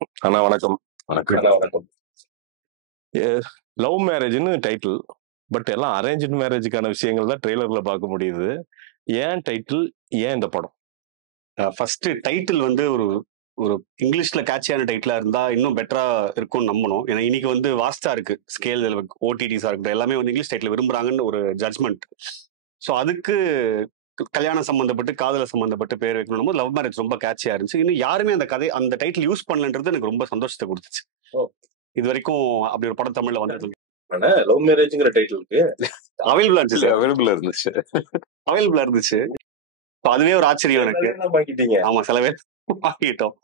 அண்ணா வணக்கம். வணக்கம். அண்ணா வணக்கம். லவ் மேரேஜ்ன்னு டைட்டில். பட் எல்லாம் அரேஞ்ச்டு மேரேஜுக்கான விஷயங்கள் தான் ட்ரெய்லர்ல பார்க்க முடியுது. ஏன் டைட்டில்? ஏன் இந்த படம்? ஃபர்ஸ்ட் டைட்டில் வந்து ஒரு ஒரு இங்கிலீஷ்ல கேட்சியான டைட்டிலா இருந்தா இன்னும் பெட்டரா இருக்கும்னு நம்பணும். ஏன்னா இன்னைக்கு வந்து வாஸ்டா இருக்கு. ஸ்கேல் ஓடிடிஸா இருக்கட்டும் எல்லாமே வந்து இங்கிலீஷ் டைட்டில் விரும்புறாங்கன்னு ஒரு ஜட்ஜ்மெண்ட். ஸோ அதுக்கு கல்யாணம் சம்பந்தப்பட்டு காதல சம்பந்தப்பட்டு பேர் வைக்கணும் போது லவ் மேரேஜ் ரொம்ப கேட்சியா இருந்துச்சு. இன்னும் யாருமே அந்த டைட்டில் யூஸ் பண்ணலன்றது எனக்கு ரொம்ப சந்தோஷத்தை கொடுத்துச்சு. இது வரைக்கும் அப்படி ஒரு படம் தமிழ்ல வந்தது லவ் மேரேஜ்ங்கிற டைட்டிலுக்கு அவைலபிளா இருந்துச்சு. அவைலபிளா இருந்துச்சு. அவைலபிளா இருந்துச்சு. அதுவே ஒரு ஆச்சரியம் எனக்கு. ஆமா, சில பேர் வாங்கிட்டோம்.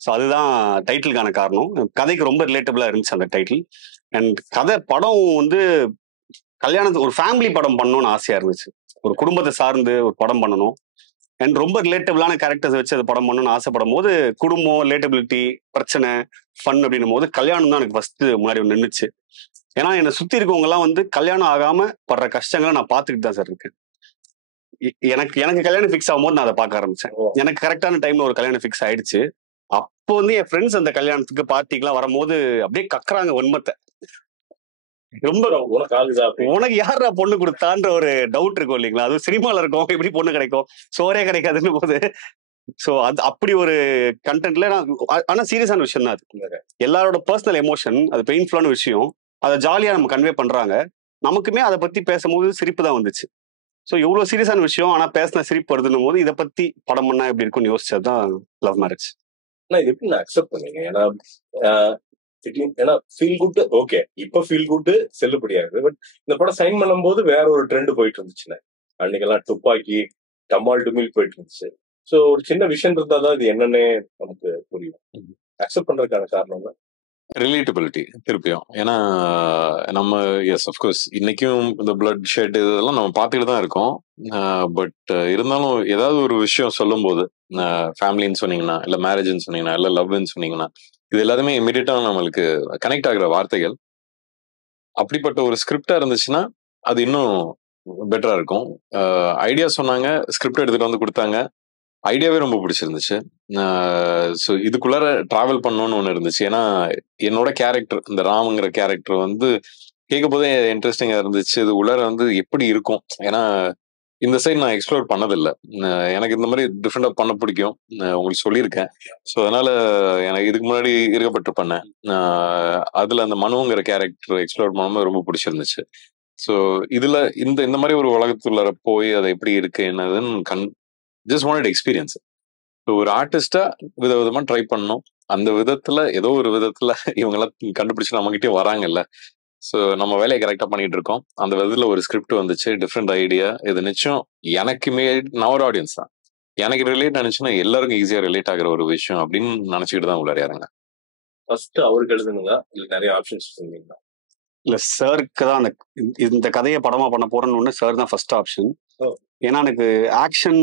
ஸோ அதுதான் டைட்டிலுக்கான காரணம். கதைக்கு ரொம்ப ரிலேட்டபிளா இருந்துச்சு அந்த டைட்டில். அண்ட் படம் வந்து கல்யாணத்துக்கு ஒரு ஃபேமிலி படம் பண்ணணும்னு ஆசையா இருந்துச்சு. ஒரு குடும்பத்தை சார்ந்து ஒரு படம் பண்ணணும். அண்ட் ரொம்ப ரிலேட்டபிளான கேரக்டர்ஸ் வச்சு அது படம் பண்ணணும்னு ஆசைப்படும் போது குடும்பம், ரிலேட்டபிலிட்டி, பிரச்சனை, ஃபன் அப்படின்னும் போது கல்யாணம் தான் எனக்கு ஃபர்ஸ்ட் முன்னாடி நின்றுச்சு. ஏன்னா என்னை சுத்தி இருக்கவங்க எல்லாம் வந்து கல்யாணம் ஆகாம படுற கஷ்டங்களை நான் பார்த்துக்கிட்டு தான் சார் இருக்கேன். எனக்கு எனக்கு கல்யாணம் ஃபிக்ஸ் ஆகும்போது நான் அதை பார்க்க ஆரம்பிச்சேன். எனக்கு கரெக்டான டைம்ல ஒரு கல்யாணம் ஃபிக்ஸ் ஆயிடுச்சு. அப்போ வந்து என் ஃப்ரெண்ட்ஸ் அந்த கல்யாணத்துக்கு பார்ட்டிக்கெல்லாம் வரும்போது அப்படியே கக்குறாங்க உண்மத்தை. ரொம்ப உனக்கு யாரா பொண்ணு கொடுத்தான்ற ஒரு டவுட் இருக்கும் இல்லைங்களா? அது சினிமால இருக்கும், எப்படி பொண்ணு கிடைக்கும், சோரே கிடைக்காதுன்னு போது. சோ அது அப்படி ஒரு கண்டென்ட்ல ஆனா சீரியஸான விஷயம் தான் அது. எல்லாரோட பர்சனல் எமோஷன், அது பெயின்ஃபுல்லான விஷயம். அதை ஜாலியா நம்ம கன்வே பண்றாங்க. நமக்குமே அதை பத்தி பேசும்போது சிரிப்பு தான் வந்துச்சு. ஸோ இவ்வளவு சீரியஸான விஷயம் ஆனா பேசின சிரிப்பு வருதுன்னும் போது இதை பத்தி படம் பண்ணா எப்படி இருக்கும்னு யோசிச்சதுதான் லவ் மேரேஜ். இது எப்படி நான் அக்செப்ட் பண்ணீங்க? ஏன்னா ஃபீல் குட் ஓகே, இப்ப ஃபீல் குட் செல்லுபடியாகுது. பட் இந்த படம் சைன் பண்ணும்போது வேற ஒரு ட்ரெண்ட் போயிட்டு இருந்துச்சுன்னா, அன்னைக்கெல்லாம் துப்பாக்கி டமால் டுமில் போயிட்டு இருந்துச்சு. ஸோ ஒரு சின்ன விஷயம் இருந்தாதான் இது என்னன்னே நமக்கு புரியும். அக்செப்ட் பண்றதுக்கான காரணம் தான் ரிலேட்டபிலிட்டி திருப்பியும். ஏன்னா நம்ம எஸ் அஃப்கோர்ஸ் இன்னைக்கும் இந்த பிளட் ஷெட் இதெல்லாம் நம்ம பார்த்துக்கிட்டு தான் இருக்கோம். பட் இருந்தாலும் ஏதாவது ஒரு விஷயம் சொல்லும் போது ஃபேமிலின்னு சொன்னீங்கன்னா, இல்லை மேரேஜ்னு சொன்னீங்கன்னா, இல்லை லவ்னு சொன்னீங்கன்னா, இது எல்லாருமே இமீடியட்டா நம்மளுக்கு கனெக்ட் ஆகுற வார்த்தைகள். அப்படிப்பட்ட ஒரு ஸ்கிரிப்டா இருந்துச்சுன்னா அது இன்னும் பெட்டரா இருக்கும். ஐடியா சொன்னாங்க, ஸ்கிரிப்ட் எடுத்துட்டு வந்து கொடுத்தாங்க. ஐடியாவே ரொம்ப பிடிச்சிருந்துச்சு. ஸோ இதுக்குள்ளார டிராவல் பண்ணணும்னு ஒன்று இருந்துச்சு. ஏன்னா என்னோட கேரக்டர், இந்த ராமுங்கிற கேரக்டர் வந்து கேட்கும் போதே இன்ட்ரெஸ்டிங்கா இருந்துச்சு. இது உள்ளார வந்து எப்படி இருக்கும்? ஏன்னா இந்த சைடு நான் எக்ஸ்ப்ளோர் பண்ணதில்லை. எனக்கு இந்த மாதிரி டிஃப்ரெண்டா பண்ண பிடிக்கும். உங்களுக்கு சொல்லியிருக்கேன். ஸோ அதனால எனக்கு இதுக்கு முன்னாடி இருக்கப்பட்டு பண்ணேன். அதுல அந்த மனுங்கிற கேரக்டர் எக்ஸ்ப்ளோர் பண்ணும்போது ரொம்ப பிடிச்சிருந்துச்சு. ஸோ இதுல இந்த மாதிரி ஒரு உலகத்துள்ளார போய் அதை எப்படி இருக்கு என்னதுன்னு ஜஸ்ட் வாண்டட் எக்ஸ்பீரியன்ஸ். ஒரு ஆர்டிஸ்டா விதவிதமா ட்ரை பண்ணணும். அந்த விதத்துல ஏதோ ஒரு விதத்துல இவங்கெல்லாம் கண்டுபிடிச்சு நம்ம கிட்டே வராங்கல்ல. ஸோ நம்ம வேலையை கரெக்டா பண்ணிட்டு இருக்கோம். அந்த விதத்துல ஒரு ஸ்கிரிப்ட் வந்துச்சு, டிஃப்ரெண்ட் ஐடியா. இது நிச்சயம் எனக்குமே நான் ஒரு ஆடியன்ஸ் தான். எனக்கு ரிலேட் நினைச்சுன்னா எல்லாருக்கும் ஈஸியா ரிலேட் ஆகிற ஒரு விஷயம் அப்படின்னு நினைச்சுக்கிட்டு தான் உள்ளார இறங்க. ஃபர்ஸ்ட் அவருக்கு எழுதுனுங்களா இல்ல நிறைய ஆப்ஷன்ஸ் சொன்னீங்களா? இல்ல, சாருக்கு தான் இந்த கதையை படமா பண்ண போறேன்னு சார் தான் ஃபர்ஸ்ட் ஆப்ஷன். ஏன்னா எனக்கு ஆக்ஷன்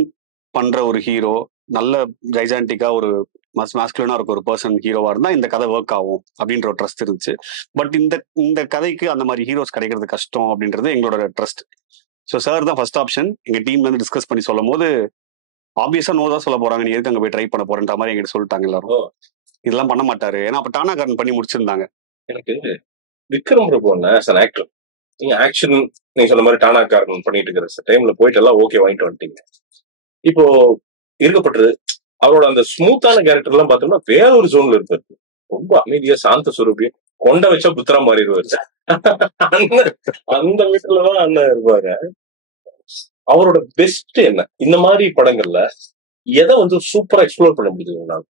பண்ற ஒரு ஹீரோ, நல்ல ஜைஜான்டிக்கா ஒரு மாஸ்குலனா இருக்க ஒரு பர்சன் ஹீரோவா இருந்தா இந்த கதை ஒர்க் ஆகும் அப்படின்ற ஒரு ட்ரஸ்ட் இருந்துச்சு. பட் இந்த கதைக்கு அந்த மாதிரி ஹீரோஸ் கிடைக்கிறது கஷ்டம் அப்படின்றது எங்களோட ட்ரஸ்ட். ஸோ சார் தான் ஃபர்ஸ்ட் ஆப்ஷன். எங்க டீம்ல இருந்து டிஸ்கஸ் பண்ணி சொல்லும் போது ஆப்வியஸா நோ தான் சொல்ல போறாங்க, நீ எதுக்கு அங்க போய் ட்ரை பண்ண போறேன்ற மாதிரி எங்கிட்ட சொல்லிட்டாங்க எல்லாரும். இதெல்லாம் பண்ண மாட்டாரு. ஏன்னா அப்ப டானாகாரன் பண்ணி முடிச்சிருந்தாங்க. எனக்கு விக்ரம் பிரபு ஆக்டர், நீங்க ஆக்ஷன் நீங்க சொன்ன மாதிரி டானாகாரன் பண்ணிட்டு இருக்கிற டைம்ல போயிட்டு எல்லாம் ஓகே வாங்கிட்டு வந்துட்டீங்க. இப்போ இருக்கப்பட்டது அவரோட அந்த ஸ்மூத்தான கேரக்டர் எல்லாம் பார்த்தோம்னா வேற ஒரு ஜோன்ல இருப்பாரு. ரொம்ப அமைதியா சாந்த சுரூபி, கொண்ட வச்சா புத்திரா மாறிடுவாரு. அந்த வீட்டுலதான் அண்ணன் இருப்பாரு. அவரோட பெஸ்ட் என்ன இந்த மாதிரி படங்கள்ல எதை வந்து சூப்பரா எக்ஸ்ப்ளோர் பண்ண முடியுது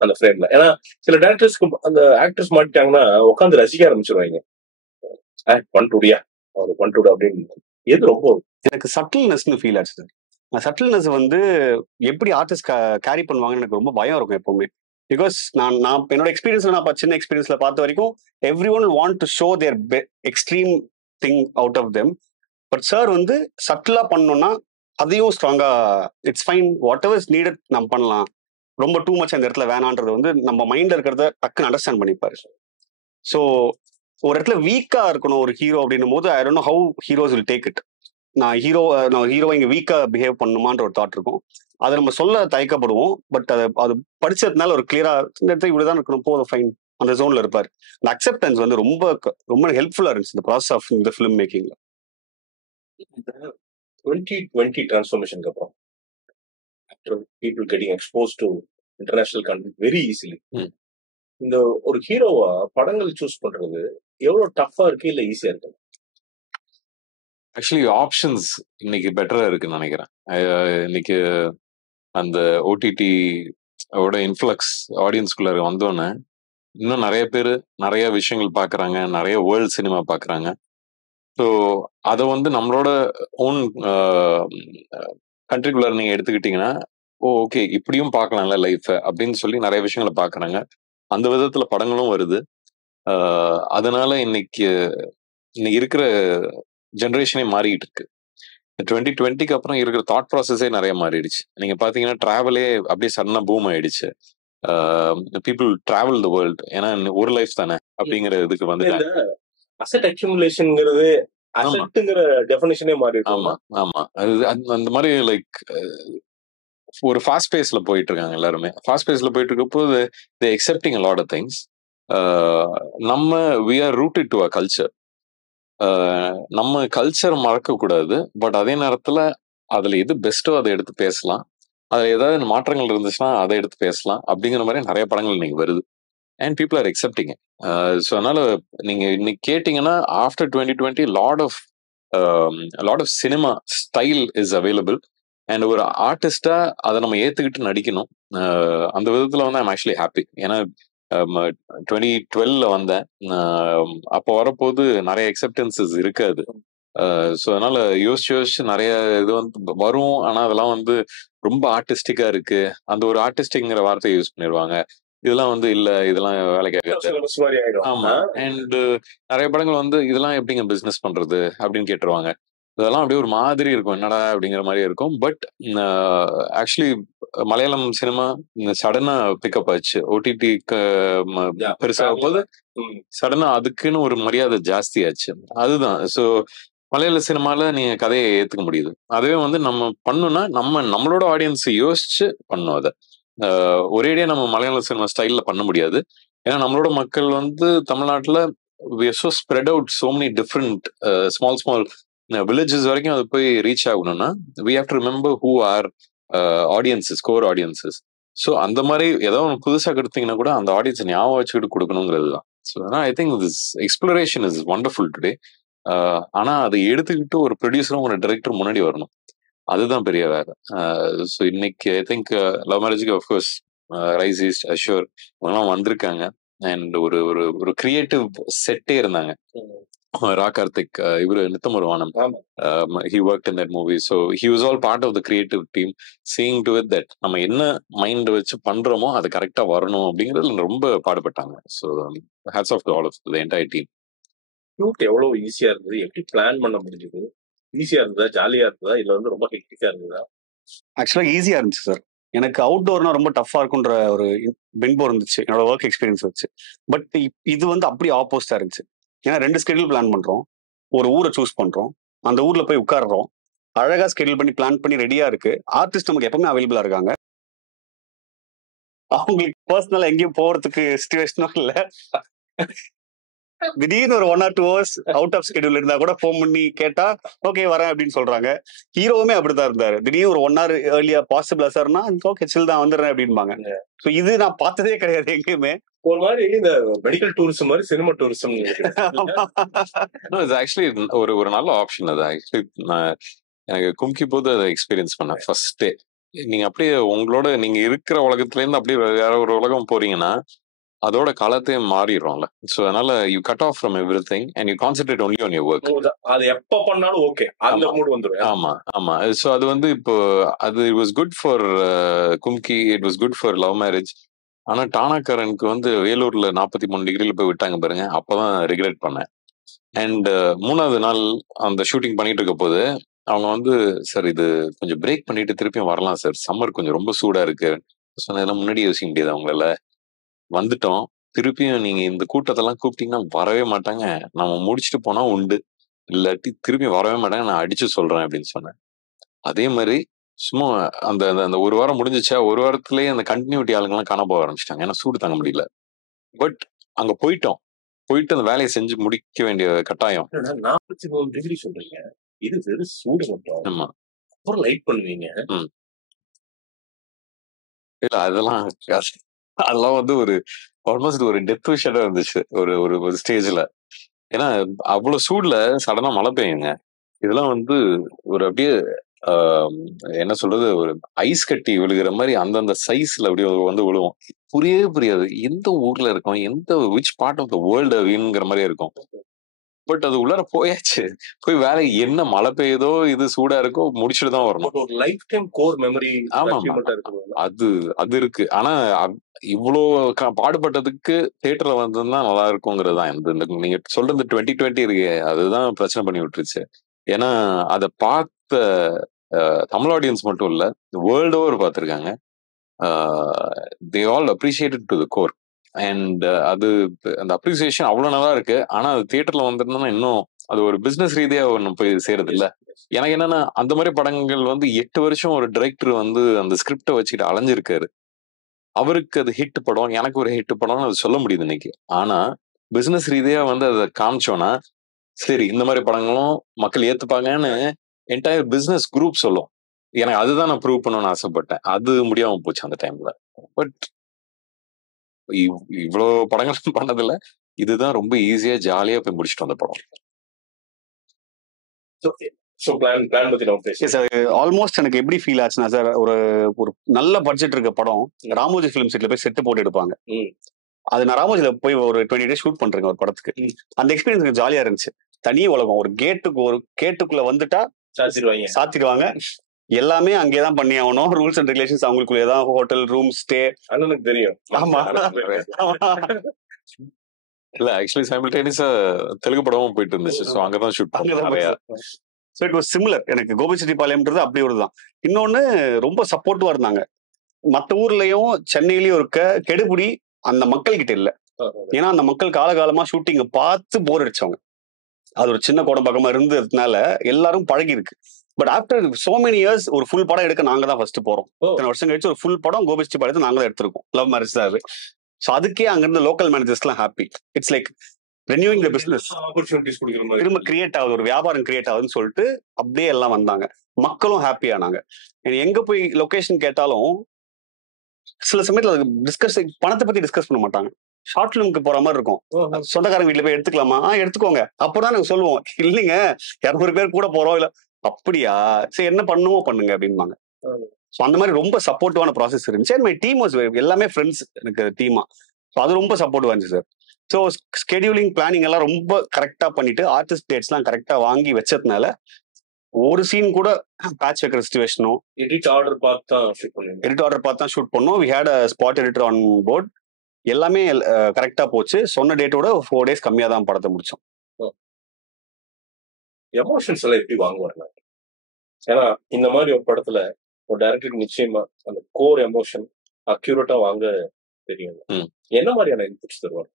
அந்த ஃப்ரேம்ல? ஏன்னா சில டேரக்டர்ஸ்க்கு அந்த ஆக்டர்ஸ் மாட்டிட்டாங்கன்னா உட்காந்து ரசிக்க ஆரம்பிச்சிருவாங்க. பண்ணிட்டுடியா அவர் பண்ணிட்டு அப்படின்னு. எது ரொம்ப எனக்கு சட்டில்னஸ்னு ஃபீல் ஆச்சு சார். சட்டில்னஸ் வந்து எப்படி ஆர்டிஸ்ட் கேரி பண்ணுவாங்கன்னு எனக்கு ரொம்ப பயம் இருக்கும் எப்பவுமே. பிகாஸ் நான் என்னோட எக்ஸ்பீரியன்ஸ்ல நான் சின்ன எக்ஸ்பீரியன்ஸ்ல பார்த்த வரைக்கும் everyone want to show their extreme thing out of them. But sir வந்து சட்டிலா பண்ணோம்னா அதையும் ஸ்ட்ராங்கா it's fine, whatever is needed நம்ம பண்ணலாம், ரொம்ப டூ மச் அந்த இடத்துல வேணான்றது வந்து நம்ம மைண்ட்ல இருக்கிறத டக்குன்னு அண்டர்ஸ்டாண்ட் பண்ணிப்பாரு. ஸோ ஒரு இடத்துல வீக்கா இருக்கணும் ஒரு ஹீரோ அப்படின்னும் போது I don't know how heroes will take it. நான் ஹீரோவை இங்க வீக்கா பிஹேவ் பண்ணுமான்ற ஒரு தாட் இருக்கும். அதை நம்ம சொல்ல தயக்கப்படுவோம். பட் அது படிச்சதுனால ஒரு கிளியரா இந்த இடத்துல இப்படிதான் இருக்கணும், போதும், ஃபைன், அந்த ஜோன்ல இருப்பாரு. அந்த அக்செப்டன்ஸ் வந்து ரொம்ப ரொம்ப ஹெல்ப்ஃபுல்லா இருந்துச்சு இந்த ப்ராசஸ் ஆஃப் இந்த ஃபிலிம் மேக்கிங்ல. 2020 டிரான்ஸ்ஃபர்மேஷனுக்கு அப்புறம் after people getting exposed to international content very easily, இந்த ஒரு ஹீரோவா படங்கள் சூஸ் பண்றது எவ்வளவு டஃபா இருக்கு இல்ல ஈஸியா இருக்கு? ஆக்சுவலி ஆப்ஷன்ஸ் இன்னைக்கு பெட்டரா இருக்குன்னு நினைக்கிறேன். இன்னைக்கு அந்த ஓடிடி ஓட இன்ஃப்ளக்ஸ் ஆடியன்ஸ்குள்ள வந்தோன்னே இன்னும் நிறைய பேர் நிறைய விஷயங்கள் பாக்குறாங்க, நிறைய வேர்ல்ட் சினிமா பாக்குறாங்க. ஸோ அதை வந்து நம்மளோட ஓன் கண்ட்ரிக்குள்ள நீங்க எடுத்துக்கிட்டீங்கன்னா, ஓகே இப்படியும் பார்க்கலாம்ல லைஃப் அப்படின்னு சொல்லி நிறைய விஷயங்களை பாக்குறாங்க. அந்த விதத்துல படங்களும் வருது. அதனால இன்னைக்கு இருக்கிற ஜென்ரேஷனே மாறிட்டு இருக்கு. 2020க்கு அப்புறம் இருக்கிற தாட் ப்ராசஸே நிறைய மாறிடுச்சு. நீங்க பாத்தீங்கன்னா டிராவலே அப்படியே சடனா பூம் ஆயிடுச்சு. People travel the world. ஏன்னா ஒரு லைஃப் தானே அப்படிங்கிற இதுக்கு வந்துட்டாங்க. அசெட் அக்யூமுலேஷன்ங்கிறது அசெட்ங்கிற டெஃபினிஷனே மாறி இருக்கு. ஆமா ஆமா, அந்த மாதிரி லைக் ஒரு ஃபாஸ்ட் பேஸ்ல போயிட்டு இருக்காங்க எல்லாருமே. ஃபாஸ்ட் பேஸ்ல போயிட்டு இருக்கப்போ தே accepting a lot of things. நம்ம we are rooted to a culture. நம்ம கல்ச்சர் மறக்க கூடாது. பட் அதே நேரத்துல அதுல எது பெஸ்ட்டோ அதை எடுத்து பேசலாம். அதுல ஏதாவது மாற்றங்கள் இருந்துச்சுன்னா அதை எடுத்து பேசலாம். அப்படிங்கிற மாதிரி நிறைய படங்கள் இன்னைக்கு வருது. And people are accepting. So அதனால நீங்க இன்னைக்கு கேட்டீங்கன்னா after 2020 lot of cinema style is available. And ஒரு ஆர்டிஸ்டா அதை நம்ம ஏத்துக்கிட்டு நடிக்கணும். அந்த விதத்துல வந்து ஐம் ஆக்சுவலி ஹாப்பி. ஏன்னா 2012 வந்தேன். அப்போ வரப்போது நிறைய அக்செப்டன்சஸ் இருக்காது. ஸோ அதனால யோசிச்சு நிறைய இது வந்து வரும். ஆனா அதெல்லாம் வந்து ரொம்ப ஆர்டிஸ்டிக்கா இருக்கு, அந்த ஒரு ஆர்டிஸ்டிக்ங்கிற வார்த்தையை யூஸ் பண்ணிடுவாங்க. இதெல்லாம் வந்து இல்ல, இதெல்லாம் வேலைக்கு ஆகாது. ஆமா. அண்ட் நிறைய படங்கள் வந்து இதெல்லாம் எப்படிங்க பிசினஸ் பண்றது அப்படின்னு கேட்டுருவாங்க. இதெல்லாம் அப்படியே ஒரு மாதிரி இருக்கும், என்னடா அப்படிங்கிற மாதிரி இருக்கும். பட் ஆக்சுவலி மலையாளம் சினிமா சடனா பிக்கப் ஆச்சு. ஓடிடி பெருசாக போது சடனா அதுக்குன்னு ஒரு மரியாதை ஜாஸ்தி ஆச்சு. அதுதான். ஸோ மலையாள சினிமால நீங்க கதையை ஏத்துக்க முடியுது. அதுவே வந்து நம்ம பண்ணோம்னா நம்மளோட ஆடியன்ஸ் யோசிச்சு பண்ணோம். அதை ஒரேடியா நம்ம மலையாள சினிமா ஸ்டைல்ல பண்ண முடியாது. ஏன்னா நம்மளோட மக்கள் வந்து தமிழ்நாட்டுல we are so spread out so many different small villages வரைக்கும் அது போய் ரீச் ஆகணும்னா we have to remember who are audiences, core audiences. So அந்த மாதிரி ஏதாவது ஒன்று புதுசாக கொடுத்தீங்கன்னா கூட அந்த ஆடியன்ஸை ஞாபகம் வச்சுக்கிட்டு கொடுக்கணுங்கிறது தான். So I think this exploration is wonderful today. ஆனா அதை எடுத்துக்கிட்டு ஒரு ப்ரொடியூசரும் ஒரு டைரக்டர் முன்னாடி வரணும். அதுதான் பெரிய வேலை. ஸோ இன்னைக்கு ஐ திங்க் லவ் மேரேஜுக்கு அஃப்கோர்ஸ் ரைஸ் ஈஸ்ட், அஷ்யூர் இவங்கெல்லாம் வந்திருக்காங்க. அண்ட் ஒரு ஒரு கிரியேட்டிவ் செட்டே இருந்தாங்க. ரா கார்த்திக், இவரு நித்தம் வானம், he worked in that movie. So he was all part of the creative team, seeing to it that நம்ம என்ன மைண்ட் வச்சு பண்றோமோ அது கரெக்டா வரணும் அப்படிங்கறதுல ரொம்ப பாடுபட்டாங்க. So hats off to all of the entire team. Shoot எவ்வளவு ஈஸியா இருந்தது, எப்படி பிளான் பண்ண முடிஞ்சது? ஈஸியா இருந்ததா, ஜாலியா இருந்ததா, இல்ல வந்து ரொம்ப ஹெக்டிக்கா இருந்ததா? ஆக்சுவலா ஈஸியா இருந்துச்சு சார். எனக்கு அவுட்டோர்னா ரொம்ப டஃபா இருக்குன்ற ஒரு பின்போ இருந்துச்சு என்னோட ஒர்க் எக்ஸ்பீரியன்ஸ் வச்சு. பட் இது வந்து அப்படி ஆப்போசிட்டா இருந்துச்சு. ஏன்னா 2 ஸ்கெடியூல் பிளான் பண்றோம், ஒரு ஊரை சூஸ் பண்றோம், அந்த ஊர்ல போய் உட்காடுறோம், அழகா ஸ்கெடியூல் பண்ணி பிளான் பண்ணி ரெடியா இருக்கு. ஆர்டிஸ்ட் நமக்கு எப்பவுமே அவைலபிளா இருக்காங்க. அவங்களுக்கு பர்சனலா எங்கேயும் போறதுக்கு சிச்சுவேஷனும் இல்ல. திடீர்னு ஒரு 1 or 2 hours out of schedule இருந்தா கூட ஃபோன் பண்ணி கேட்டா ஓகே வரேன் அப்படின்னு சொல்றாங்க. ஹீரோவுமே அப்படிதான் இருந்தாரு. திடீர்னு ஒரு 1 hour ஏர்லியா பாசிபிளா சார்னா ஓகே சில் தான் வந்துடுறேன் அப்படின்பாங்க. ஸோ இது நான் பார்த்ததே கிடையாது எங்கேயுமே. ஒரு மாதிரி இந்த மெடிக்கல் டூரிசம் மாதிரி சினிமா டூரிசம். ஆக்சுவலி ஒரு நல்ல ஆப்ஷன் அது. ஆக்சுவலி எனக்கு கும்கி போது அதை எக்ஸ்பீரியன்ஸ் பண்ணேன் ஃபர்ஸ்ட் டே. நீங்க அப்படியே உங்களோட நீங்க இருக்கிற உலகத்துல இருந்து அப்படியே வேற ஒரு உலகம் போறீங்கன்னா அதோட காலத்தையே மாறிடும்ல. ஸோ அதனால you cut off from every thing and you concentrate only on your work. அது எப்ப பண்ணாலும் ஓகே, அந்த மூட் வந்துரும். ஆமா ஆமா. ஸோ அது வந்து இப்போ அது it was good for Kumki, it was good for love marriage. ஆனா டானாக்காரனுக்கு வந்து வேலூர்ல 43 டிகிரில போய் விட்டாங்க பாருங்க, அப்பதான் ரிக்ரெட் பண்ணேன். அண்ட் 3வது நாள் அந்த ஷூட்டிங் பண்ணிட்டு இருக்க போது அவங்க வந்து சார் இது கொஞ்சம் பிரேக் பண்ணிட்டு திருப்பியும் வரலாம் சார், சம்மர் கொஞ்சம் ரொம்ப சூடா இருக்கு சொன்னதெல்லாம் முன்னாடி யோசிக்க முடியாது அவங்களால. வந்துட்டோம், திருப்பியும் நீங்க இந்த கூட்டத்தெல்லாம் கூப்பிட்டீங்கன்னா வரவே மாட்டாங்க, நம்ம முடிச்சுட்டு போனா உண்டு, இல்லாட்டி திருப்பி வரவே மாட்டாங்க, நான் அடிச்சு சொல்றேன் அப்படின்னு சொன்னேன். அதே மாதிரி சும்மா அந்த அந்த ஒரு வாரம் முடிஞ்சிச்சா, ஒரு வாரத்திலேயே அந்த கண்டினியூட்டி ஆளுங்கெல்லாம் காண போக ஆரம்பிச்சிட்டாங்க. ஏன்னா சூடு தாங்க முடியல. பட் அங்க போயிட்டோம். போயிட்டு அந்த வேலையை செஞ்சு முடிக்க வேண்டிய கட்டாயம். 43 சொல்றீங்க, இது வெறும் சூடு மட்டும். ஆமா. அப்புறம் லைட் பண்ணுவீங்க. இல்ல அதெல்லாம் வந்து ஒரு ஆல்மோஸ்ட் ஒரு டெத் விஷயம் இருந்துச்சு ஒரு ஒரு ஸ்டேஜ்ல. ஏன்னா அவ்வளவு சூடுல சடனா மழை பெய்யுங்க. இதெல்லாம் வந்து ஒரு அப்படியே என்ன சொல்றது, ஒரு ஐஸ் கட்டி விழுகிற மாதிரி அந்தந்த சைஸ்ல அப்படியே வந்து விழுவோம். புரியவே புரியாது எந்த ஊர்ல இருக்கோம், எந்த which part of the world அப்படிங்கிற மாதிரியே இருக்கும். பட் அது உள்ளார போயாச்சு. போய் வேலை என்ன மழை பெய்யுதோ இது சூடா இருக்கோ முடிச்சுட்டு தான் வரணும். ஒரு லைஃப் டைம் கோர் மெமரி. ஆமா, அது அது இருக்கு. ஆனா இவ்வளோ பாடுபட்டதுக்கு தியேட்டர்ல வந்ததுன்னா நல்லா இருக்குங்கிறது தான். நீங்க சொல்றது 2020 இருக்கு, அதுதான் பிரச்சனை பண்ணி விட்டுருச்சு. ஏன்னா அதை பார்த்த தமிழ் ஆடியன்ஸ் மட்டும் இல்ல, வேர்ல்டு ஓவர் பார்த்துருக்காங்க. They all appreciated to the core. And அது அந்த அப்ரிசியேஷன் அவ்வளவு நல்லா இருக்கு. ஆனா அது தியேட்டர்ல வந்திருந்தோம்னா இன்னும் அது ஒரு பிசினஸ் ரீதியா ஒன்னும் போய் சேருது இல்ல. எனக்கு என்னன்னா அந்த மாதிரி படங்கள் வந்து 8 வருஷம் ஒரு டைரக்டர் வந்து அந்த ஸ்கிரிப்டை வச்சுட்டு அலைஞ்சிருக்காரு. அவருக்கு அது ஹிட் படம், எனக்கு ஒரு ஹிட் படம்னு அது சொல்ல முடியுது இன்னைக்கு. ஆனா பிசினஸ் ரீதியா வந்து அதை காமிச்சோன்னா சரி இந்த மாதிரி படங்களும் மக்கள் ஏத்துப்பாங்கன்னு என்டையர் பிசினஸ் குரூப் சொல்லும். எனக்கு அதுதான் நான் ப்ரூவ் பண்ணணும்னு ஆசைப்பட்டேன். அது முடியாம போச்சு அந்த டைம்ல. பட் இவ்வளவு படங்கள் பண்ணதில்ல, இதுதான் ரொம்ப ஈஸியா ஜாலியா போய் முடிச்சுட்டு வந்த படம். ஆல்மோஸ்ட் எனக்கு எப்படி ஃபீல் ஆச்சுன்னா சார், ஒரு ஒரு நல்ல பட்ஜெட் இருக்க படம் ராமோஜி ஃபிலிம் செட்ல போய் செட்டு போட்டு எடுப்பாங்க. அது நான் ராமோஜில போய் ஒரு 20 days ஷூட் பண்றேங்க ஒரு படத்துக்கு. அந்த எக்ஸ்பீரியன்ஸ் எனக்கு ஜாலியா இருந்துச்சு. தனி உலகம். ஒரு கேட்டுக்குள்ள வந்துட்டா சாத்திடுவாங்க. எல்லாமே அங்கேதான் பண்ணி ஆகணும். ரூல்ஸ் அண்ட் ரெகுலேஷன்ஸ் அவங்களுக்குள்ளே தான். ஹோட்டல் ரூம் ஸ்டே அண்ணனுக்கு தெரியும். ஆமா. இல்ல ஆக்சுவலி சைமல்டேனியஸா தெலுங்கு படமும் போயிட்டு இருந்துச்சு. சோ அங்கதான் ஷூட் பண்ணாங்க. So it was similar. எனக்கு கோபிச்செட்டிப்பாளையம்ன்றது அப்படி ஒரு தான். இன்னொன்னு ரொம்ப சப்போர்ட்டிவா இருந்தாங்க. மற்ற ஊர்லயும் சென்னையிலயும் இருக்க கெடுபிடி அந்த மக்கள் கிட்ட இல்ல. ஏன்னா அந்த மக்கள் காலகாலமா ஷூட்டிங்க பார்த்து போர் அடிச்சவங்க. அது ஒரு சின்ன கோடம்பாக்கமா இருந்ததுனால எல்லாரும் பழகி இருக்கு. But after so many years ஒரு ஃபுல் படம் எடுக்க நாங்க தான் ஃபர்ஸ்ட் போறோம். இத்தனை வருஷம் கழிச்சு ஒரு ஃபுல் படம் கோபிச்செட்டிப்பாளையத்தை நாங்க தான் எடுத்திருக்கோம். லவ் மேரேஜ் தான் அது. ஸோ அதுக்கே அங்க இருந்த லோக்கல் மேனேஜர்ஸ்லாம் happy. It's like renewing the business. திரும்ப கிரியேட் ஆகுது, ஒரு வியாபாரம் கிரியேட் ஆகுதுன்னு சொல்லிட்டு அப்படியே எல்லாம் வந்தாங்க. மக்களும் ஹாப்பி ஆனாங்க. எங்க போய் லொகேஷன் கேட்டாலும் சில சமயத்துல டிஸ்கஸ் பணத்தை பத்தி டிஸ்கஸ் பண்ண மாட்டாங்க. ஷார்ட் பிலிமுக்கு போற மாதிரி இருக்கும். சொந்தக்காரங்க வீட்டுல போய் எடுத்துக்கலாமா? எடுத்துக்கோங்க. அப்பதான் நாங்க சொல்லுவோம், இல்லைங்க 200 பேர் கூட போறோம். இல்ல அப்படியா, சரி என்ன பண்ணுமோ பண்ணுங்க அப்படின்பாங்க. ஸோ அந்த மாதிரி ரொம்ப சப்போர்ட்டிவான ப்ராசஸ் இருந்துச்சு. அண்ட் மை டீம் வாஸ் எல்லாமே ஃப்ரெண்ட்ஸ் எனக்கு டீமா. ஸோ அது ரொம்ப சப்போர்ட்டிவா இருந்துச்சு சார். ஸோ ஸ்கெடியூலிங் பிளானிங் எல்லாம் ரொம்ப கரெக்டா பண்ணிட்டு ஆர்டிஸ்ட் டேட்ஸ் எல்லாம் கரெக்டா வாங்கி வச்சதுனால ஒரு சீன் கூட பேட்ச் வைக்கிற சிச்சுவேஷனோ எடிட் ஆர்டர் பார்த்து தான் ஷூட் பண்ணோம். We had a spot editor on board. எல்லாமே கரெக்டா போச்சு. சொன்ன டேட்டோட 4 days கம்மியா தான் படத்தை முடிச்சோம். எமோஷன்ஸ் எல்லாம் எப்படி வாங்குவாங்க? ஏன்னா இந்த மாதிரி ஒரு படத்துல ஒரு டைரக்டருக்கு நிச்சயமா அந்த கோர் எமோஷன் அக்யூரேட்டா வாங்க தெரியும். என்ன மாதிரியான இன்புட்ஸ் தருவாங்க?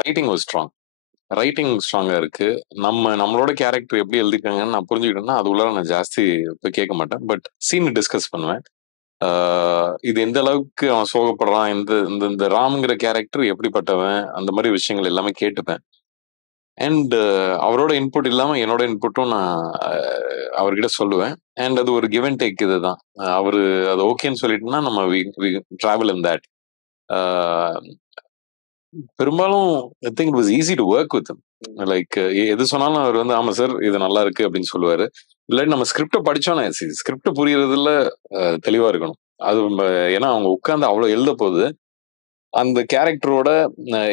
Writing was strong. ரைட்டிங் ஸ்ட்ராங்கா இருக்கு. நம்மளோட கேரக்டர் எப்படி எழுதிருக்காங்கன்னு நான் புரிஞ்சுக்கிட்டேன்னா அது உள்ள நான் ஜாஸ்தி போய் கேட்க மாட்டேன். பட் சீன் டிஸ்கஸ் பண்ணுவேன். இது எந்த அளவுக்கு அவன் சோகப்படுறான், இந்த ராம்ங்கிற கேரக்டர் எப்படிப்பட்டவன், அந்த மாதிரி விஷயங்கள் எல்லாமே கேட்டுப்பேன். அண்ட் அவரோட இன்புட் இல்லாம என்னோட இன்புட்டும் நான் அவர்கிட்ட சொல்லுவேன். அண்ட் அது ஒரு கிவ் அண்ட் டேக். இதுதான் அவரு அது ஓகேன்னு சொல்லிட்டுனா நம்ம டிராவல் இன் தட். பெரும்பாலும் I think it was easy to work with. Like எது சொன்னாலும் அவர் வந்து ஆமா சார் இது நல்லா இருக்கு அப்படின்னு சொல்லுவாரு. இல்லாட்டி நம்ம ஸ்கிரிப்டை படிச்சோன்னா ஸ்கிரிப்ட் புரியறதுல தெளிவா இருக்கணும். அது ஏன்னா அவங்க உட்கார்ந்து அவ்வளவு எழுத போகுது. அந்த கேரக்டரோட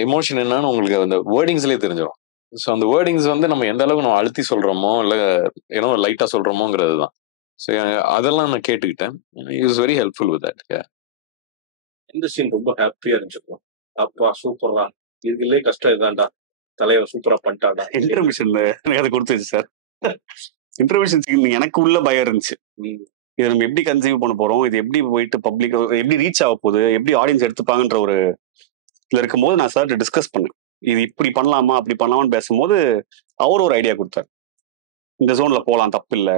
எமோஷன் என்னன்னு உங்களுக்கு அந்த வேர்டிங்ஸ்லயே தெரிஞ்சிடும். ஸோ அந்த வேர்டிங்ஸ் வந்து நம்ம எந்த அளவுக்கு நம்ம அழுத்தி சொல்றோமோ இல்லை ஏன்னோ லைட்டா சொல்றோமோங்கிறது தான். ஸோ அதெல்லாம் நான் கேட்டுக்கிட்டேன். It was very helpful with that. இந்த சீன் ரொம்ப ஹாப்பியா இருந்துச்சுப்போம். அப்பா சூப்பர்லாம், இதுலயே கஷ்டம் இதுதான்டா, தலைவர் சூப்பரா பண்ணிட்டாடா. இன்டர்வியூஷன்ல எனக்கு அது கொடுத்துச்சு சார். இன்டர்வியூஷன் சீன் எனக்கு உள்ள பயம் இருந்துச்சு. இதை நம்ம எப்படி கன்சீவ் பண்ண போறோம், இது எப்படி போயிட்டு பப்ளிக் எப்படி ரீச் ஆக போகுது, எப்படி ஆடியன்ஸ் எடுத்துப்பாங்கன்ற ஒரு இதுல இருக்கும்போது நான் சார் டிஸ்கஸ் பண்ணேன். இது இப்படி பண்ணலாமா அப்படி பண்ணலாமான்னு பேசும்போது அவர் ஒரு ஐடியா கொடுத்தாரு. இந்த ஜோன்ல போகலாம், தப்பு இல்லை,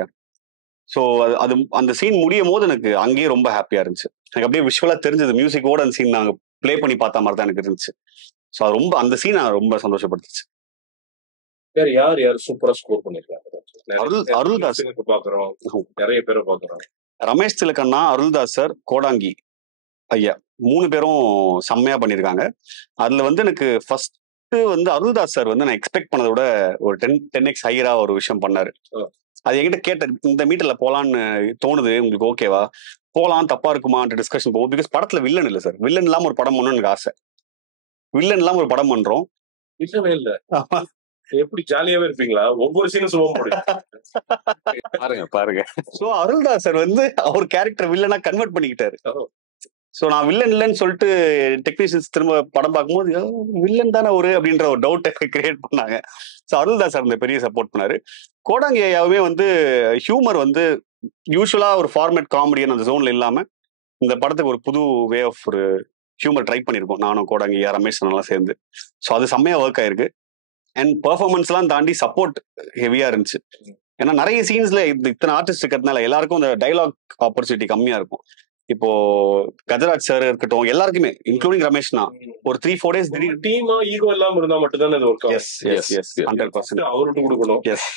ஸோ அது அந்த சீன் முடியும் போது எனக்கு அங்கேயே ரொம்ப ஹாப்பியா இருந்துச்சு. எனக்கு அப்படியே விஷுவலா தெரிஞ்சது, மியூசிக்கோட அந்த சீன் நாங்க ப்ளே பண்ணி பார்த்த மாதிரி தான் எனக்கு இருந்துச்சு. ஸோ அது ரொம்ப அந்த சீன் ரொம்ப சந்தோஷப்படுத்துச்சு. வேற யார் யார் சூப்பரா ஸ்கோர் பண்ணிருக்காங்க? அருள்தாஸ் பாக்குறோம், நிறைய பேரை பாக்குறோம். ரமேஷ் திலகண்ணா, அருள்தாஸ் சார், கோடாங்கி ஐயா 3 பேரும் செம்மையா பண்ணியிருக்காங்க. அதுல வந்து எனக்கு ஃபர்ஸ்ட் வந்து அருள்தாஸ் சார் வந்து நான் எக்ஸ்பெக்ட் பண்ணதை விட ஒரு 10x ஹையரா ஒரு விஷயம் பண்ணாரு. அது என்கிட்ட கேட்ட, இந்த மீட்டர்ல போலான்னு தோணுது, உங்களுக்கு ஓகேவா, போலாம், தப்பா இருக்குமான்ற டிஸ்கஷன் போகும். பிகாஸ் படத்துல வில்லன் இல்ல சார், வில்லன் இல்லாம ஒரு படம் பண்ணணும்னு எனக்கு ஆசை. வில்லன் இல்லாம ஒரு படம் பண்றோம், இல்லவே இல்ல. எப்படி ஜாலியாவே இருப்பீங்களா? ஒவ்வொரு சீனும் சும்மா பாருங்க. சோ அருள்தாஸ் சார் வந்து அவர் கேரக்டர் வில்லனா கன்வெர்ட் பண்ணிக்கிட்டாரு. சோ நான் வில்லன் இல்லைன்னு சொல்லிட்டு டெக்னீஷியன்ஸ் திரும்ப படம் பார்க்கும்போது வில்லன் தானே ஒரு அப்படின்ற ஒரு டவுட் கிரியேட் பண்ணாங்க. ஸோ அருள்தாஸ் சார் இந்த பெரிய சப்போர்ட் பண்ணாரு. கோடாங்கி ஐயாவே வந்து ஹியூமர் வந்து யூஸ்வலா ஒரு ஃபார்மேட் காமெடியன் அந்த ஜோன்ல இல்லாம இந்த படத்துக்கு ஒரு புது வே ஆஃப் ஒரு ஹியூமர் ட்ரை பண்ணியிருக்கோம் நானும் கோடாங்கி ஐயா, ரமேஷ் எல்லாம் சேர்ந்து. ஸோ அது செம்மையா ஒர்க் ஆயிருக்கு. அண்ட் பெர்ஃபார்மன்ஸ் எல்லாம் தாண்டி சப்போர்ட் ஹெவியா இருந்துச்சு. ஏன்னா நிறைய சீன்ஸ்ல இத்தனை ஆர்டிஸ்ட் இருக்கிறதுனால எல்லாருக்கும் இந்த டைலாக் ஆப்பர்ச்சுனிட்டி கம்மியா இருக்கும். இப்போ கஜராஜ் சார் இருக்கட்டும், எல்லாருக்குமே இன்க்ளூடிங் ரமேஷ்னா ஒரு 3-4 days டீமா ஈகோ இல்லாம இருந்தா மட்டும் தான் இது ஒர்க் ஆகும். எஸ் 100% அவருக்கு கொடுக்கணும். எஸ்.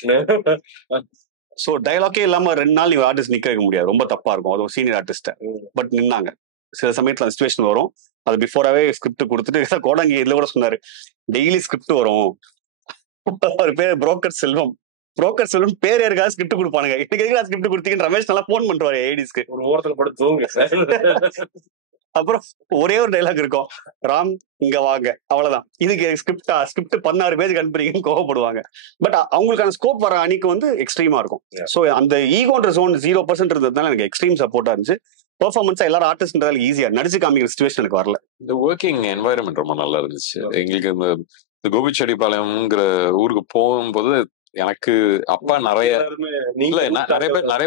சோ டயலாக்கே இல்லாம 2 நாள் நீங்க ஆர்டிஸ்ட் நிக்க வைக்க முடியாது, ரொம்ப தப்பா இருக்கும். அது ஒரு சீனியர் ஆர்டிஸ்ட். பட் நின்னாங்க. சில சமயத்துல அந்த சிச்சுவேஷன் வரும், அது பிஃபோராவே ஸ்கிரிப்ட் கொடுத்துட்டு கோடாங்கி இதுல கூட சொன்னாரு, டெய்லி ஸ்கிரிப்ட் வரும். அவர் பேர் புரோக்கர் செல்வம். புரோக்கர் செல்வம் பேர் யாருக்காவது ஸ்கிரிப்ட் கொடுப்பானுங்க, எனக்கு எதுக்கு ஸ்கிரிப்ட் கொடுத்தீங்கன்னு ரமேஷ் நல்லா போன் பண்ணுவாரு ஏடிஸ்க்கு. ஒரு ஓரத்துல படுத்து தூங்க. அப்புறம் ஒரே ஒரு டைலாக் இருக்கும், ராம் இங்க வாங்க, அவ்வளவுதான். இதுக்கு ஸ்கிரிப்ட் 16 பேஜ் அனுப்புறீங்கன்னு கோவப்படுவாங்க. பட் அவங்களுக்கான ஸ்கோப் வர அன்னைக்கு வந்து எக்ஸ்ட்ரீமா இருக்கும். சோ அந்த ஈகோன்ற ஜோன் 0% இருந்ததுனால எனக்கு எக்ஸ்ட்ரீம் சப்போர்ட்டா இருந்துச்சு. பெர்ஃபார்மன்ஸா எல்லாரும் ஆர்டிஸ்ட்ன்றதால ஈஸியா நடிச்சு காமிக்கிற சிச்சுவேஷன் எனக்கு வரல. இந்த ஒர்க்கிங் என்வாயர்மெண்ட் ரொம்ப நல்லா இருந்துச்சு எங்களுக்கு. இந்த கோபிச்செட்டிப்பாளையம்ங்கிற ஊருக்கு போகும்போது எனக்கு அப்பா நிறைய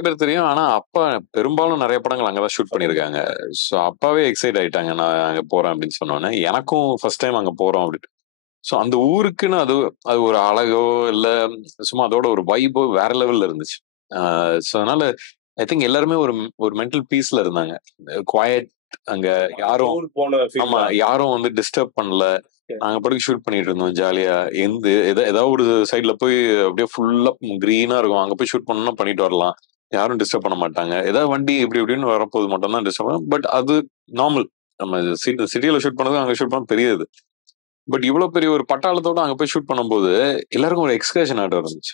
பேர் தெரியும். ஆனா அப்பா பெரும்பாலும் நிறைய படங்கள் அங்கதான் ஷூட் பண்ணிருக்காங்க. சோ அப்பாவே எக்ஸைட் ஆயிட்டாங்க நான் அங்க போறேன் அப்படின்னு சொன்னோன்னே. எனக்கும் ஃபர்ஸ்ட் டைம் அங்க போறோம் அப்படின்னு. சோ அந்த ஊருக்குன்னு அது ஒரு அழகோ இல்ல சும்மா அதோட ஒரு வைபோ வேற லெவல்ல இருந்துச்சு. சோ அதனால ஐ திங்க் எல்லாருமே ஒரு மென்டல் பீஸ்ல இருந்தாங்க. குவாய்ட், அங்க யாரும் வந்து டிஸ்டர்ப் பண்ணல. நாங்க படுக்க ஷூட் பண்ணிட்டு இருந்தோம் ஜாலியா. ஏதாவது ஒரு சைட்ல போய் அப்படியே ஃபுல்லா கிரீனா இருக்கும், அங்க போய் ஷூட் பண்ணா பண்ணிட்டு வரலாம், யாரும் டிஸ்டர்ப் பண்ண மாட்டாங்க. ஏதாவது வண்டி இப்படி இப்படின்னு வரப்போது மட்டும் தான் டிஸ்டர்ப் பண்ணும். பட் அது நார்மல். நம்ம சிட்டியில ஷூட் பண்ணது அங்க ஷூட் பண்ண பெரியது. பட் இவ்வளவு பெரிய ஒரு பட்டாளத்தோட அங்க போய் ஷூட் பண்ணும்போது எல்லாருக்கும் ஒரு எக்ஸ்கர்ஷன் ஆட் இருந்துச்சு.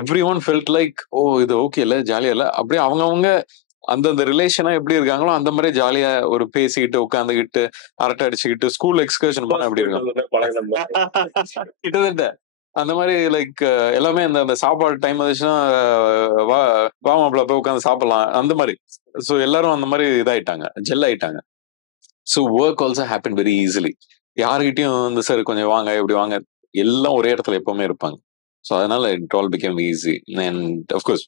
எவ்ரி ஒன் ஃபெல்ட் லைக், ஓ இது ஓகே இல்ல, ஜாலியா இல்ல. அப்படியே அவங்கவுங்க அந்தந்த ரிலேஷனா எப்படி இருக்காங்களோ அந்த மாதிரி ஜாலியா ஒரு பேசிக்கிட்டு உட்காந்துக்கிட்டு அரட்டை அடிச்சுக்கிட்டு ஸ்கூல் எக்ஸ்கர்ஷன் போனா எப்படி இருக்கும் கிட்டத்தட்ட அந்த மாதிரி. லைக் எல்லாமே அந்த சாப்பாடு டைம் வந்துச்சுன்னா வாமாப்பிள்ள போய் உட்காந்து சாப்பிடலாம் அந்த மாதிரி. ஸோ எல்லாரும் அந்த மாதிரி இதாயிட்டாங்க, ஜெல் ஆயிட்டாங்க. So work also happen very easily. யாருக்கிட்டையும் இந்த சார் கொஞ்சம் வாங்க இப்படி வாங்க, எல்லாம் ஒரே இடத்துல எப்பவுமே இருப்பாங்க. ஸோ அதனால it all became easy. And of course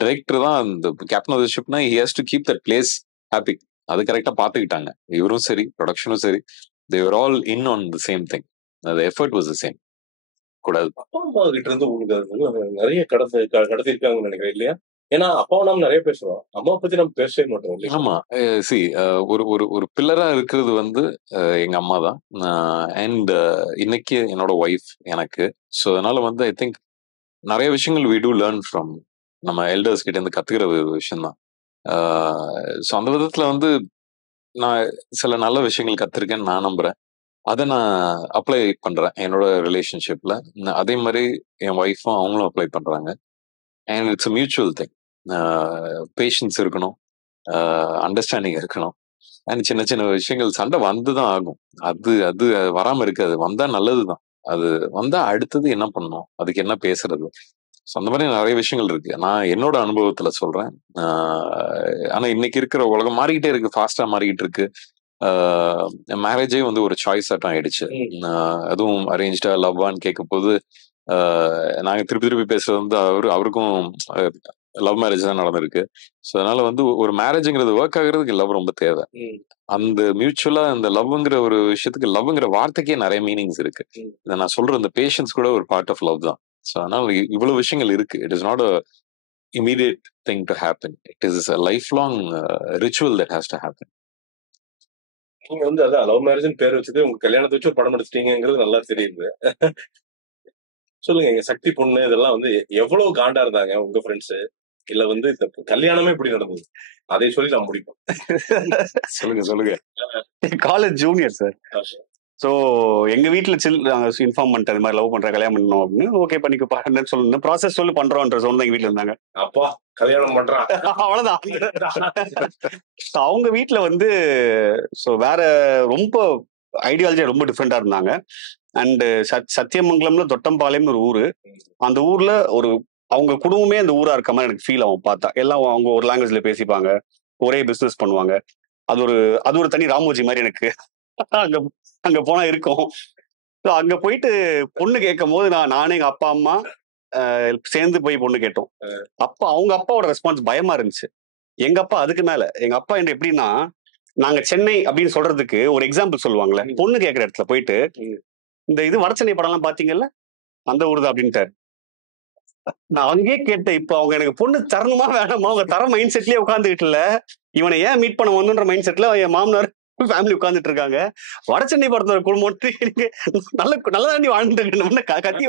director தான் அந்த கேப்டன் ஆஃப் தி ஷிப்னா he has to keep that place happy. அது கரெக்டா பாத்துக்கிட்டாங்க. இவரும் சரி, ப்ரொடக்ஷனும் சரி, they were all in on the same thing. the effort was the same. கூடாது. அப்பா அம்மா கிட்ட இருந்து உங்களுக்கு நிறைய கடத்தி இருக்காங்கன்னு நினைக்கிறேன் இல்லையா? ஏன்னா அப்பாவும் நாம நிறைய பேசுவோம், அம்மா பத்தி நம்ம பேசவே மாட்டோம். ஆமா, சி ஒரு பில்லரா இருக்கிறது வந்து எங்க அம்மா தான். அண்ட் இன்னைக்கு என்னோட ஒய்ஃப் எனக்கு. ஸோ அதனால வந்து ஐ திங்க் நிறைய விஷயங்கள் we do learn from நம்ம எல்டர்ஸ் கிட்ட இருந்து கத்துக்கிற ஒரு விஷயம் தான். ஸோ அந்த விதத்துல வந்து நான் சில நல்ல விஷயங்கள் கத்திருக்கேன்னு நான் நம்புறேன். அதை நான் அப்ளை பண்றேன் என்னோட ரிலேஷன்ஷிப்ல. அதே மாதிரி என் ஒய்ஃபும் அவங்களும் அப்ளை பண்றாங்க. And it's mutual thing. Patience இருக்கணும், அண்டர்ஸ்டாண்டிங் இருக்கணும். அண்ட் சின்ன சின்ன விஷயங்கள் சண்டை வந்துதான் ஆகும். அது அது வராம இருக்காது, வந்தா நல்லதுதான். அது வந்தா அடுத்தது என்ன பண்ணணும், அதுக்கு என்ன பேசுறது, அந்த மாதிரி நிறைய விஷயங்கள் இருக்கு. நான் என்னோட அனுபவத்துல சொல்றேன். ஆனா இன்னைக்கு இருக்கிற உலகம் மாறிக்கிட்டே இருக்கு, ஃபாஸ்டா மாறிக்கிட்டு இருக்கு. மேரேஜே வந்து ஒரு சாய்ஸ் ஆட்டம் ஆயிடுச்சு. அதுவும் அரேஞ்சா லவ்வான்னு கேட்கும் போது நாங்க திருப்பி பேசுறது வந்து அவருக்கும் லவ் மேரேஜ் தான் நடந்திருக்கு. ஸோ அதனால வந்து ஒரு மேரேஜ்ங்கிறது ஒர்க் ஆகுறதுக்கு லவ் ரொம்ப தேவை. அந்த மியூச்சுவலா அந்த லவ்ங்கிற ஒரு விஷயத்துக்கு லவ்ங்கிற வார்த்தைக்கே நிறைய மீனிங்ஸ் இருக்கு. இதை நான் சொல்ற இந்த பேஷன்ஸ் கூட ஒரு பார்ட் ஆஃப் லவ் தான். ஸோ அதனால இவ்வளவு விஷயங்கள் இருக்கு. It is not immediate thing to happen. It is a lifelong ritual that has to happen. நீங்க வந்து அதான் லவ் மேரேஜ்னு பேர் வச்சது உங்க கல்யாணத்தை வச்சு ஒரு படம் எடுத்துட்டீங்கிறது நல்லா தெரியுது. சொல்லுங்க, எங்க சக்தி பொண்ணு இதெல்லாம் வந்து எவ்வளவு காண்டா இருந்தாங்க உங்க ஃப்ரெண்ட்ஸ், இல்ல வந்து இந்த கல்யாணமே எப்படி நடந்தது, அதை சொல்லி நான் முடிப்போம். சொல்லுங்க. College junior sir. ஸோ எங்க வீட்டுல இன்ஃபார்ம் பண்ணிட்டு அது மாதிரி லவ் பண்ற கல்யாணம் பண்ணணும் அப்படின்னு. ஓகே பண்ணிக்கோ சொல்லணும், ப்ராசஸ் சொல்லி பண்றோன்ற சொன்ன எங்க வீட்டுல இருந்தாங்க. அப்பா கல்யாணம் பண்றான் அவ்வளவுதான். அவங்க வீட்டுல வந்து ஸோ வேற ரொம்ப ஐடியாலஜி ரொம்ப டிஃப்ரெண்டா இருந்தாங்க. அண்ட் சத்தியமங்கலம்ல தொட்டம்பாளையம்னு ஒரு ஊரு. அந்த ஊர்ல அவங்க குடும்பமே அந்த ஊரா இருக்க மாதிரி எனக்கு ஃபீல் ஆகும் பார்த்தா. எல்லாம் அவங்க ஒரு லாங்குவேஜ்ல பேசிப்பாங்க, ஒரே பிசினஸ் பண்ணுவாங்க. அது ஒரு தனி ராமோஜி மாதிரி எனக்கு அங்க போனா இருக்கும். அங்க போயிட்டு பொண்ணு கேட்கும் போது நானே எங்க அப்பா அம்மா சேர்ந்து போய் பொண்ணு கேட்டோம். அப்ப அவங்க அப்பாவோட ரெஸ்பான்ஸ் பயமா இருந்துச்சு. எங்க அப்பா அதுக்கு மேல, எங்க அப்பா என்ன எப்படின்னா, நாங்க சென்னை அப்படின்னு சொல்றதுக்கு ஒரு எக்ஸாம்பிள் சொல்லுவாங்கல்ல, பொண்ணு கேட்கிற இடத்துல போயிட்டு இந்த இது வடச்சென்னை படம் எல்லாம் பாத்தீங்கல்ல, அந்த ஊர் தான் அப்படின்ட்டாரு. நான் அங்கேயே கேட்டேன், இப்ப அவங்க எனக்கு பொண்ணு தரணுமா வேணாமா, அவங்க தர மைண்ட் செட்லயே உட்காந்துக்கிட்டு இல்ல, இவனை ஏன் மீட் பண்ண வந்துன்ற மைண்ட் செட்ல என் மாமனார் ஃபேமிலி உட்காந்துட்டு இருக்காங்க. வட சென்னை படத்துல ஒரு குடும்பம் எனக்கு நல்ல தாண்டி வாழ்ந்துட்டு கத்தி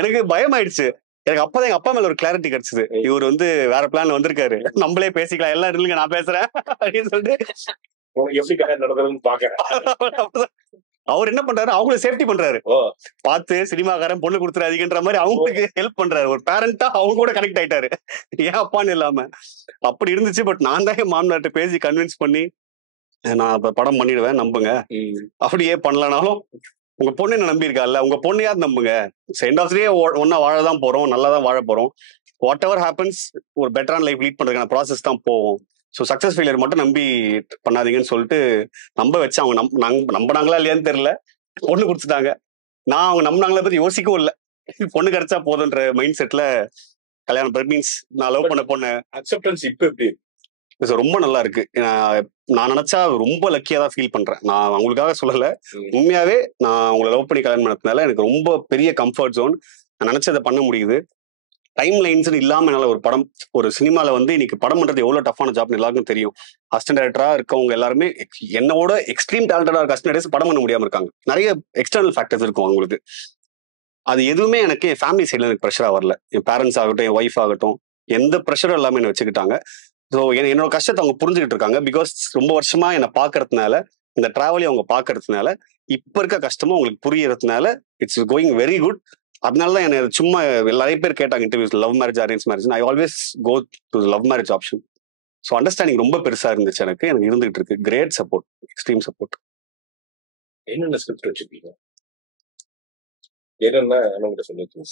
எனக்கு பயம் ஆயிடுச்சு. எனக்கு அப்பதான் எங்க அப்பா மேல ஒரு கிளாரிட்டி கிடைச்சது. இவர் வந்து வேற பிளான்ல வந்திருக்காரு, நம்மளே பேசிக்கலாம், எல்லாம் இல்லைங்க நான் பேசுறேன் அப்படின்னு சொல்லிட்டு எப்படி கல்யாணம் நடந்ததுன்னு பாக்குறேன். அவர் என்ன பண்றாரு, அவங்களுக்கு சேஃப்டி பண்றாரு. பார்த்து சினிமாக்காரன் பொண்ணு கொடுத்துறாதீங்கன்ற மாதிரி அவங்களுக்கு ஹெல்ப் பண்றாரு. ஒரு பேரண்டா அவங்க கூட கனெக்ட் ஆயிட்டாரு, ஏன் அப்பான்னு இல்லாம. அப்படி இருந்துச்சு. பட் நான் தான் என் மாமனார்ட்ட பேசி கன்வின்ஸ் பண்ணி, நான் இப்ப படம் பண்ணிடுவேன் நம்புங்க, அப்படியே பண்ணலனாலும் உங்க பொண்ணு என்ன நம்பி இருக்கா, உங்க பொண்ணையாவது நம்புங்க, எண்ட் ஆஃப் டே ஒன்னா வாழதான் போறோம், நல்லா தான் வாழ போறோம். வாட் எவர் ஹேப்பன்ஸ் ஒரு பெட்டரான லைஃப் லீட் பண்றதுக்கான ப்ராசஸ் தான் போவோம். ஸோ சக்சஸ் ஃபெயிலியர் மட்டும் நம்பி பண்ணாதீங்கன்னு சொல்லிட்டு நம்ப வச்சு அவங்க நம்பினாங்களா இல்லையான்னு தெரியல, பொண்ணு கொடுத்துட்டாங்க. நான் அவங்க நம்பினாங்களா பத்தி யோசிக்கவும் இல்லை, பொண்ணு கிடைச்சா போதுன்ற மைண்ட் செட்ல கல்யாணம் மீன்ஸ் நான் லவ் பண்ண பொண்ணு அக்செப்டன்ஸ் இப்ப எப்படி ரொம்ப நல்லா இருக்கு. நான் நினைச்சா ரொம்ப லக்கியா தான் ஃபீல் பண்றேன். நான் அவங்களுக்காக சொல்லல, உண்மையாவே நான் அவங்களை லவ் பண்ணி கல்யாணம் பண்ணதுனால எனக்கு ரொம்ப பெரிய கம்ஃபர்ட் ஜோன். நான் நினைச்சதை பண்ண முடியுது. டைம் லைன்ஸ் இல்லாம என்னால ஒரு சினிமால வந்து இன்னைக்கு படம் பண்றது எவ்வளவு டஃப்பான ஜாப்னு எல்லாருக்கும் தெரியும். அசிஸ்டன்ட் டைரக்டரா இருக்கவங்க எல்லாருமே என்னோட எக்ஸ்ட்ரீம் டேலண்டடா இருக்க அசிஸ்டன்ட் டைரக்டர்ஸ் படம் பண்ண முடியாம இருக்காங்க. நிறைய எக்ஸ்டர்னல் ஃபேக்டர்ஸ் இருக்கும் அவங்களுக்கு. அது எதுவுமே எனக்கு என் ஃபேமிலி சைட்ல எனக்கு ப்ரெஷரா வரல. என் பேரண்ட்ஸ் ஆகட்டும், என் ஒய்ஃப் ஆகட்டும், எந்த ப்ரெஷரும் எல்லாமே என்ன வச்சுக்கிட்டாங்க. ஸோ என்னோட கஷ்டத்தை அவங்க புரிஞ்சுக்கிட்டு இருக்காங்க. பிகாஸ் ரொம்ப வருஷமா என்னை பாக்குறதுனால, இந்த டிராவலையும் அவங்க பாக்குறதுனால, இப்ப இருக்க கஷ்டமும் உங்களுக்கு புரியறதுனால இட்ஸ் கோயிங் வெரி குட். அதனாலதான் என்ன சும்மா நிறைய பேர் கேட்டாங்க interviews, love marriage arrange marriage. I always go to love marriage option. So understanding ரொம்ப பெருசா இருந்துச்சு எனக்கு இருந்துகிட்டு இருக்கு. Great support, extreme support. என்னென்ன ஸ்கிரிப்ட் வச்சிருக்கீங்க? என்னென்ன சொல்லுங்க.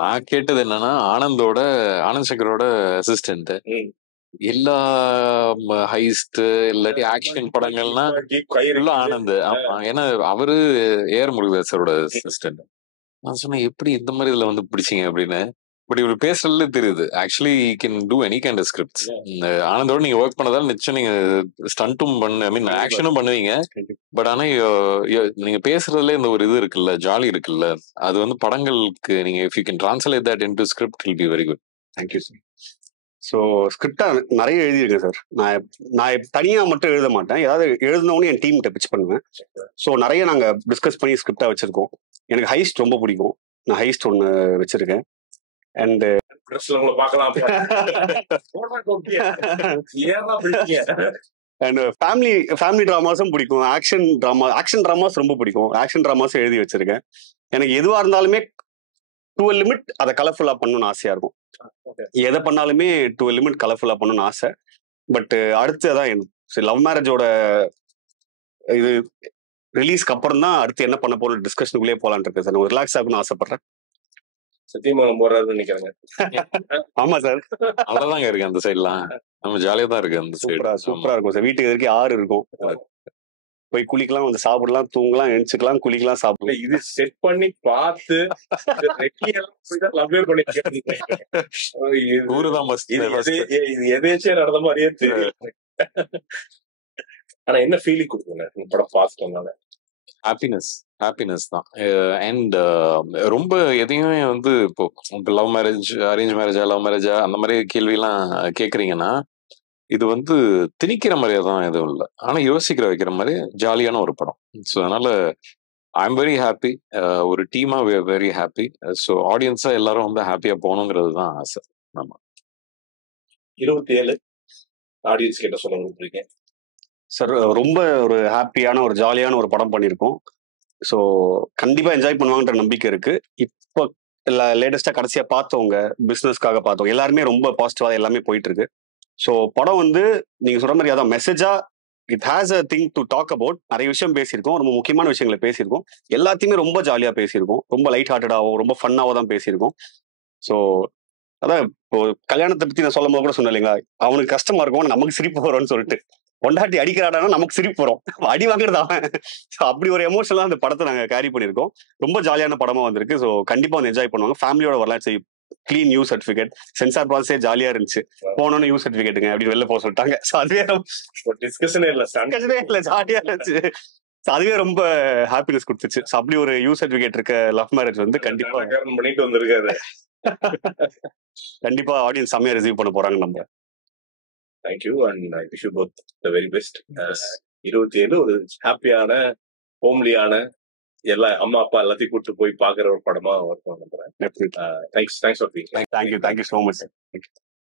நான் கேட்டது என்னன்னா, ஆனந்த் சங்கரோட அசிஸ்டன்ட் எல்லா ஹைஸ்ட் இல்லாட்டி ஆக்ஷன் படங்கள்னா ஆனந்த். ஆமா, ஏன்னா அவரு ஏஆர் முருகதாசரோட அசிஸ்டன்ட். நான் சொன்னேன், எப்படி இந்த மாதிரி இதுல வந்து பிடிச்சிங்க அப்படின்னு. பட் இவர் பேசுறதுல தெரியுது, actually can do any kind of scripts. ஆனந்தோட நீங்க ஒர்க் பண்ணதால நிச்சயம் நீங்க ஸ்டண்ட்டும் ஐ மீன் ஆக்ஷனும் பண்ணுவீங்க. பட் ஆனா நீங்க பேசுறதுல இந்த ஒரு இது இருக்குல்ல, ஜாலி இருக்குல்ல, அது வந்து படங்களுக்கு நீங்க if you can translate that into script will be very good. Thank you sir. So ஸ்கிரிப்டா நிறைய எழுதியிருக்கேன் சார். நான் தனியாக மட்டும் எழுத மாட்டேன், ஏதாவது எழுதினோன்னு என் டீம் கிட்ட பிச் பண்ணுவேன். ஸோ நிறைய நாங்கள் டிஸ்கஸ் பண்ணி ஸ்கிரிப்டா வச்சிருக்கோம். எனக்கு ஹைஸ்ட் ரொம்ப பிடிக்கும், நான் ஹைஸ்ட் ஒன்று வச்சிருக்கேன். அண்ட் ஃபேமிலி டிராமாஸும் பிடிக்கும், ஆக்ஷன் டிராமாஸ் ரொம்ப பிடிக்கும். ஆக்ஷன் டிராமாஸும் எழுதி வச்சிருக்கேன். எனக்கு எதுவா இருந்தாலுமே டு a லிமிட் அதை கலர்ஃபுல்லா பண்ணணும்னு ஆசையா இருக்கும். எதை பண்ணாலுமே டு a லிமிட் கலர்ஃபுல்லா பண்ணணும்னு ஆசை. பட் அடுத்து அதான் லவ் மேரேஜோட இது ரிலீஸ்க்கு அப்புறம் தான் அடுத்து என்ன பண்ண போற டிஸ்கஷனுக்குள்ளே போலான் இருக்கேன் சார். நான் ரிலாக்ஸ் ஆகணும்னு ஆசைப்படுறேன். சத்தியமங்கலம் போறாருன்னு நினைக்கிறேங்க. ஆமா சார், அவ்வளவுதாங்க இருக்கு அந்த சைட்லாம். நம்ம ஜாலியா தான் இருக்கு அந்த சைடு. சூப்பரா இருக்கும் சார். வீட்டுக்கு எதிர்க்கு ஆறு இருக்கும், போய் குளிக்கலாம், வந்து சாப்பிடலாம், தூங்கலாம், எழுச்சிக்கலாம், குளிக்கலாம், சாப்பிடலாம். இது செட் பண்ணி பார்த்து எதேச்சியா நடந்த மாதிரியே தெரியும். ஆனா என்ன ஃபீலிங் கொடுக்குங்க படம் பார்த்துட்டோம்னால? ஹாப்பினஸ் தான். அண்ட் ரொம்ப எதையுமே வந்து இப்போ லவ் மேரேஜ், அரேஞ்ச் மேரேஜா, லவ் மேரேஜா அந்த மாதிரி கேள்வியெல்லாம் கேட்குறீங்கன்னா, இது வந்து திணிக்கிற மாதிரியே தான் எதுவும் இல்லை. ஆனால் யோசிக்கிற வைக்கிற மாதிரி ஜாலியான ஒரு படம். ஸோ அதனால ஐ எம் வெரி ஹாப்பி. ஒரு டீமா we are very happy. So ஆடியன்ஸா எல்லாரும் வந்து ஹாப்பியா போகணுங்கிறது தான் ஆசை. ஆமா. 27 ஆடியன்ஸ் கிட்ட சொல்ல விரும்புறீங்க? சார் ரொம்ப ஒரு ஹாப்பியான ஒரு ஜாலியான ஒரு படம் பண்ணியிருக்கோம். ஸோ கண்டிப்பா என்ஜாய் பண்ணுவாங்கன்ற நம்பிக்கை இருக்கு. இப்போ லேட்டஸ்டா கடைசியா பார்த்தவங்க, பிசினஸ்க்காக பார்த்தவங்க எல்லாருமே ரொம்ப பாசிட்டிவா எல்லாமே போயிட்டு இருக்கு. ஸோ படம் வந்து நீங்க சொல்ற மாதிரி அதான் மெசேஜா it has a thing to talk about. நிறைய விஷயம் பேசியிருக்கோம், ரொம்ப முக்கியமான விஷயங்களை பேசியிருக்கோம். எல்லாத்தையுமே ரொம்ப ஜாலியா பேசியிருக்கோம், ரொம்ப லைட் ஹார்ட்டடாகவும் ரொம்ப ஃபன்னாகவும் தான் பேசியிருக்கோம். ஸோ அதான் இப்போ கல்யாணத்தை பத்தி நான் சொல்லும் போது கூட சொன்னேன் இல்லைங்களா, அவனுக்கு கஷ்டமா இருக்கும், ஆனா நமக்கு சிரிப்பு வரும்னு சொல்லிட்டு. பொண்டாட்டி அடிக்கிறாடானா நமக்கு சிரிப்பு வரும், அடி வாங்குறது அவன். ஸோ அப்படி ஒரு எமோஷனலா அந்த படத்தை நாங்க கேரி பண்ணியிருக்கோம். ரொம்ப ஜாலியான படமா வந்திருக்கு. ஸோ கண்டிப்பா வந்து என்ஜாய் பண்ணுவாங்க, ஃபேமிலியோட வரலாம். சரி, கிளீன் யூ சர்டிஃபிகேட், சென்சார் ப்ராசஸே ஜாலியா இருந்துச்சு. போனோன்னு யூ சர்டிஃபிகேட்டுங்க அப்படின்னு வெளில போக சொல்லிட்டாங்க. ஸோ அதுவே டிஸ்கஷனே இல்லை, ஜாலியா இருந்துச்சு. அதுவே ரொம்ப ஹாப்பினஸ் கொடுத்துச்சு. ஸோ அப்படி ஒரு யூ சர்டிஃபிகேட் இருக்க லவ் மேரேஜ் வந்து கண்டிப்பா பண்ணிட்டு வந்திருக்காரு. கண்டிப்பா ஆடியன்ஸ் செம்மையா ரிசீவ் பண்ண போறாங்க. நம்ம thank you and I wish you both the very best. 27 ஒரு ஹாப்பியான, ஹோம்லியான, எல்லா அம்மா அப்பா எல்லாத்தையும் கூட்டு போய் பாக்குற ஒரு படமா இருக்கும் நம்புறேன். Thanks for being. Thank you so much.